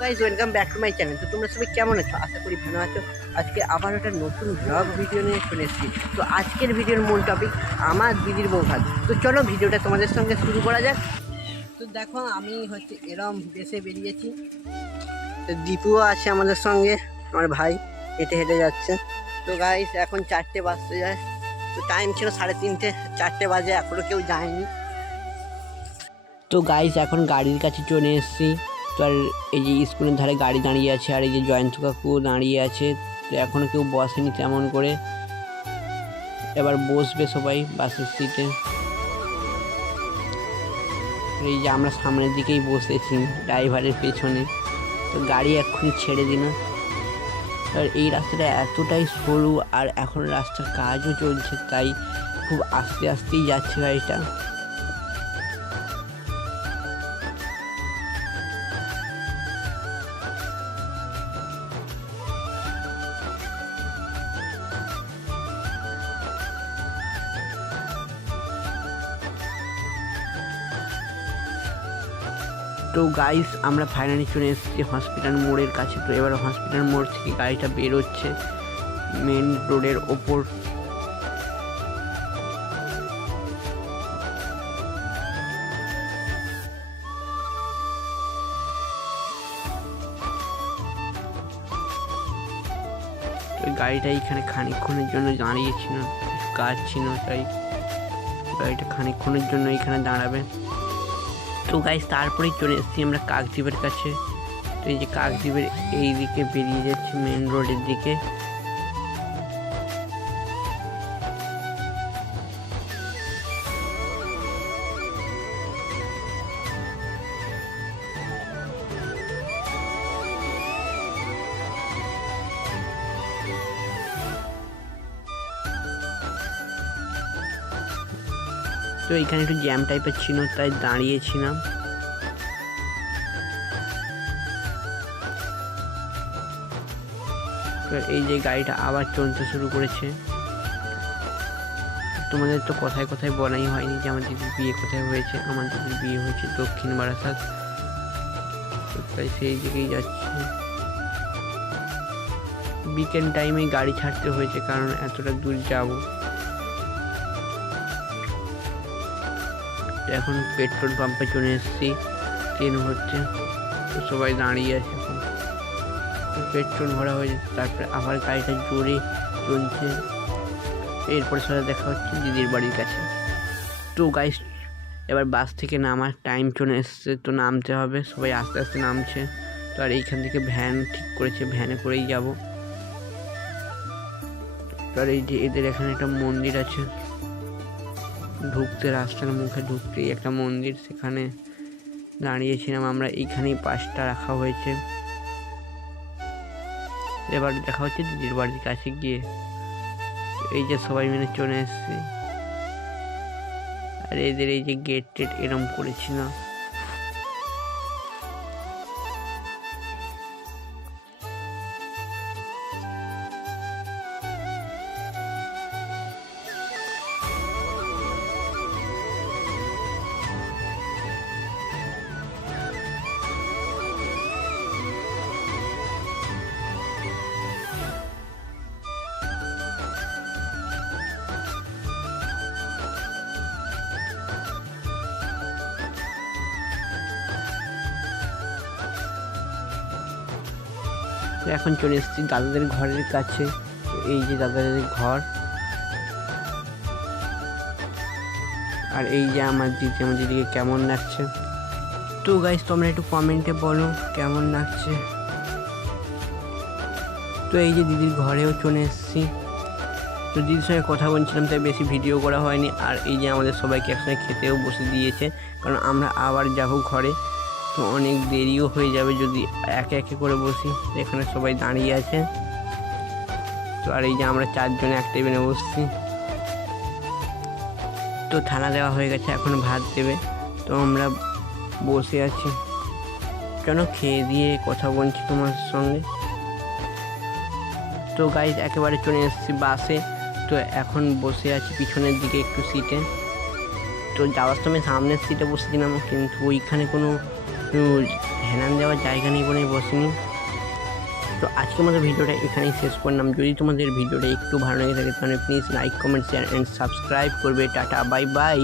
Guys welcome back to my channel. তো তোমরা সবাই কেমন আছো? আশা করি ভালো আছো। আজকে আবার একটা নতুন ব্লগ ভিডিও নিয়ে চলে এসেছি। তো আজকের ভিডিওর মূল টপিক আমার দিদির বউ ভাত। তো চলো ভিডিওটা তোমাদের সঙ্গে শুরু করা যাক। তো দেখো আমি হচ্ছে এরম দেশে বেরিয়েছি। তো দীপুও আছে আমাদের সঙ্গে, আমার ভাই হেঁটে হেঁটে যাচ্ছে। তো গাইস এখন 4টে বাজতে যায়। তো টাইম ছিল 3:30, 4টে বাজে এখনও কেউ যায়নি। তো গাইস এখন গাড়ির কাছে চলে এসেছি। তো আর এই যে স্কুলের ধারে গাড়ি দাঁড়িয়ে আছে, আর এই যে জয়ন্ত কাকু দাঁড়িয়ে আছে। তো এখনও কেউ বসেনি তেমন করে, এবার বসবে সবাই বাসের সিটে। এই যে আমরা সামনের দিকেই বসেছি ড্রাইভারের পেছনে। তো গাড়ি এক্ষুনি ছেড়ে দিল। আর এই রাস্তাটা এতটাই সরু, আর এখন রাস্তার কাজও চলছে, তাই খুব আস্তে আস্তেই যাচ্ছে গাড়িটা। তো গাইস আমরা ফাইনালি চলে এসেছি হসপিটাল মোড়ের কাছে। তো এবার হসপিটাল মোড় থেকে গাড়িটা বেরোচ্ছে মেন রোডের ওপর। তো গাড়িটা এখানে খানিকক্ষণের জন্য দাঁড়িয়েছিল, কাজ ছিল, তাই গাড়িটা খানিকক্ষণের জন্য এখানে দাঁড়াবে। তো গাইস তারপরেই চলে এসেছি আমরা কাকদ্বীপের কাছে। তো এই যে কাকদ্বীপের এই দিকে বেরিয়ে যাচ্ছে মেন রোডের দিকে। তো এখানে একটু জ্যাম টাইপের ছিল, তাই দাঁড়িয়েছিলাম। তো এই যে গাড়িটা আবার চলতে শুরু করেছে। তোমাদের তো কথায় কথায় বলাই হয়নি যে আমার দিদির বিয়ে কোথায় হয়েছে। আমার দিদির বিয়ে হয়েছে দক্ষিণ বারাসাত, তাই সেই দিকেই যাচ্ছে। বিকেল টাইমে গাড়ি ছাড়তে হয়েছে, কারণ এতটা দূর যাব। এখন পেট্রোল পাম্পে চলে এসেছি, ট্রেন হচ্ছে। তো সবাই দাঁড়িয়ে আছে, এখন পেট্রোল ভরা হয়ে যাচ্ছে, তারপরে আবার গাড়িটা জোরে চলছে। এরপরে সাথে দেখা হচ্ছে দিদির বাড়ির কাছে। তো গাইস এবার বাস থেকে নামার টাইম চলে এসছে, তো নামতে হবে। সবাই আস্তে আস্তে নামছে। তো আর এইখান থেকে ভ্যান ঠিক করেছে, ভ্যানে করেই যাব। তো আর এই যে এদের এখানে একটা মন্দির আছে, ঢুকতে রাস্তার মুখে ঢুকতেই একটা মন্দির, সেখানে দাঁড়িয়েছিলাম আমরা। এইখানেই পাসটা রাখা হয়েছে। এবার দেখা হচ্ছে দিদির বাড়ির কাছে গিয়ে। এই যে সবাই মিলে চলে এসছে, আর এদের এই যে গেট টেট এরম করেছিল। এখন চলে এসেছি দাদাদের ঘরের কাছে। তো এই যে দাদাদের ঘর, আর এই যে আমার দিদি। আমার দিদিকে কেমন লাগছে? তো গাইস তোমরা একটু কমেন্টে বলো কেমন লাগছে। তো এই যে দিদির ঘরেও চলে এসেছি। তো দিদির সঙ্গে কথা বলছিলাম, তাই বেশি ভিডিও করা হয়নি। আর এই যে আমাদের সবাইকে একসঙ্গে খেতেও বসে দিয়েছে, কারণ আমরা আবার যাব ঘরে। তো অনেক দেরিও হয়ে যাবে যদি একে একে করে বসি। এখানে সবাই দাঁড়িয়ে আছে। তো আর এই যে আমরা 4 জনে এক টেবিলে বসছি। তো থালা দেওয়া হয়ে গেছে, এখন ভাত দেবে। তো আমরা বসে আছি, কেন খেয়ে দিয়ে কথা বলছি তোমার সঙ্গে। তো গাইজ একেবারে চলে এসেছি বাসে। তো এখন বসে আছি পিছনের দিকে একটু সিটে। তো যাওয়ার সময় সামনের সিটে বসেছিলাম, কিন্তু ওইখানে কোনো হেলান দেওয়ার জায়গা নেই বলে বসিনি। তো আজকের মতো ভিডিওটা এখানেই শেষ করলাম। যদি তোমাদের ভিডিওটা একটু ভালো লেগে থাকে তাহলে please like comment share and subscribe করবে। Tata, bye by.